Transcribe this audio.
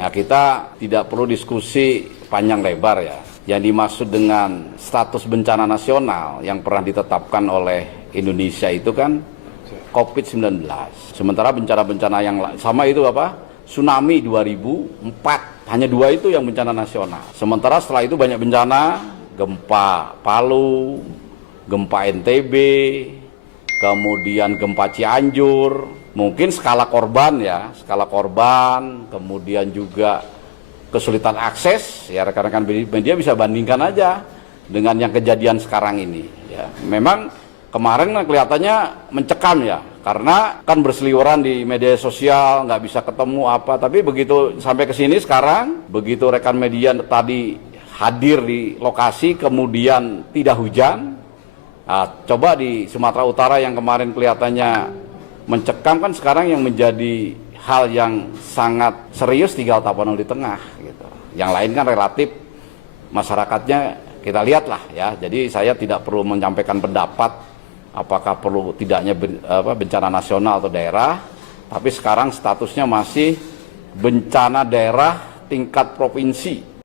Ya, kita tidak perlu diskusi panjang lebar ya. Yang dimaksud dengan status bencana nasional yang pernah ditetapkan oleh Indonesia itu kan COVID-19. Sementara bencana-bencana yang sama itu apa? Tsunami 2004. Hanya 2 itu yang bencana nasional. Sementara setelah itu banyak bencana, gempa Palu, gempa NTB, kemudian gempa Cianjur. Mungkin skala korban, kemudian juga kesulitan akses, ya rekan-rekan media bisa bandingkan aja dengan yang kejadian sekarang ini. Ya, memang kemarin kelihatannya mencekam ya, karena kan berseliweran di media sosial, nggak bisa ketemu apa. Tapi begitu sampai ke sini sekarang, begitu rekan media tadi hadir di lokasi, kemudian tidak hujan. Nah, coba di Sumatera Utara yang kemarin kelihatannya mencekam kan sekarang yang menjadi hal yang sangat serius tinggal Tapanuli Tengah gitu. Yang lain kan relatif masyarakatnya kita lihatlah ya. Jadi saya tidak perlu menyampaikan pendapat apakah perlu tidaknya bencana nasional atau daerah, tapi sekarang statusnya masih bencana daerah tingkat provinsi.